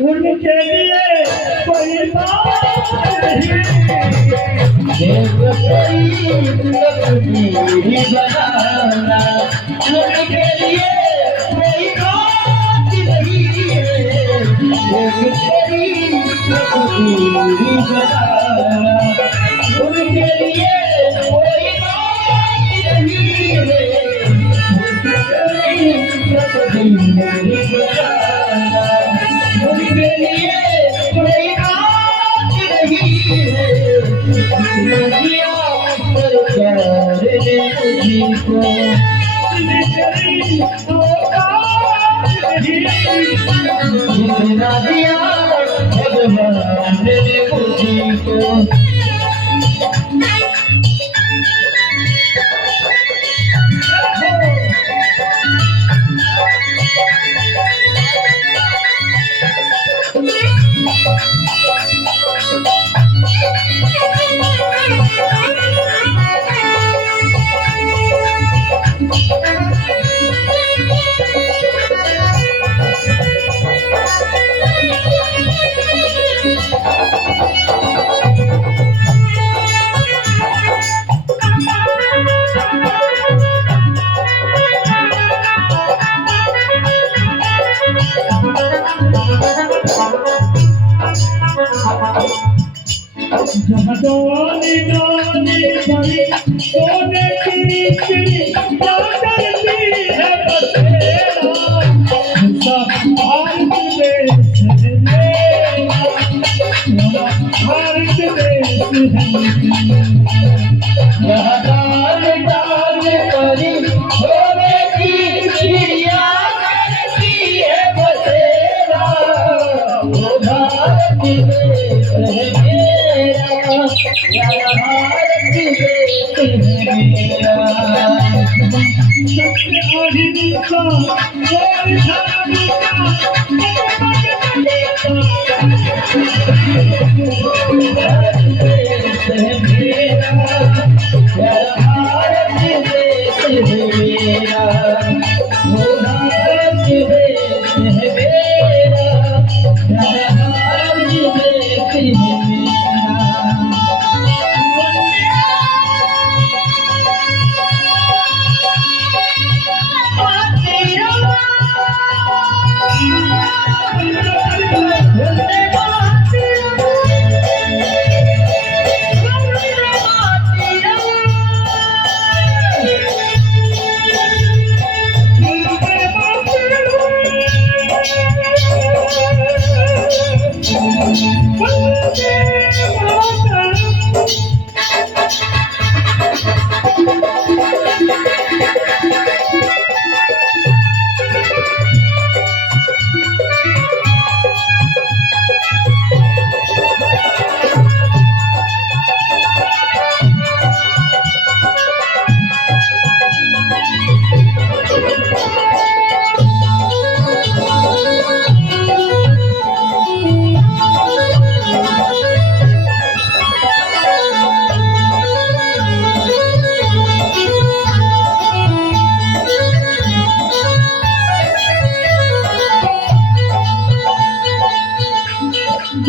उनके लिए कोई बनाना उनके लिए कोई बात नहीं है बनाना उनके लिए कोई बात नहीं है उनके लिए कोई बात नहीं है सरकार ने मुझको जितना दिया भगवान ने मुझको जवानी गानी बड़ी सोने की चिड़ी क्या करती है बसेरा भारत देश है मेरा भारत देश है दाल दाल करी सोने की चिड़िया करती है बसेरा भारत देश है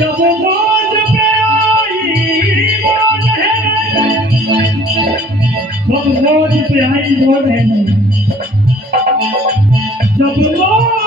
जब मौज पे आई मौज है जब मौज पे आई मौज है जब मौज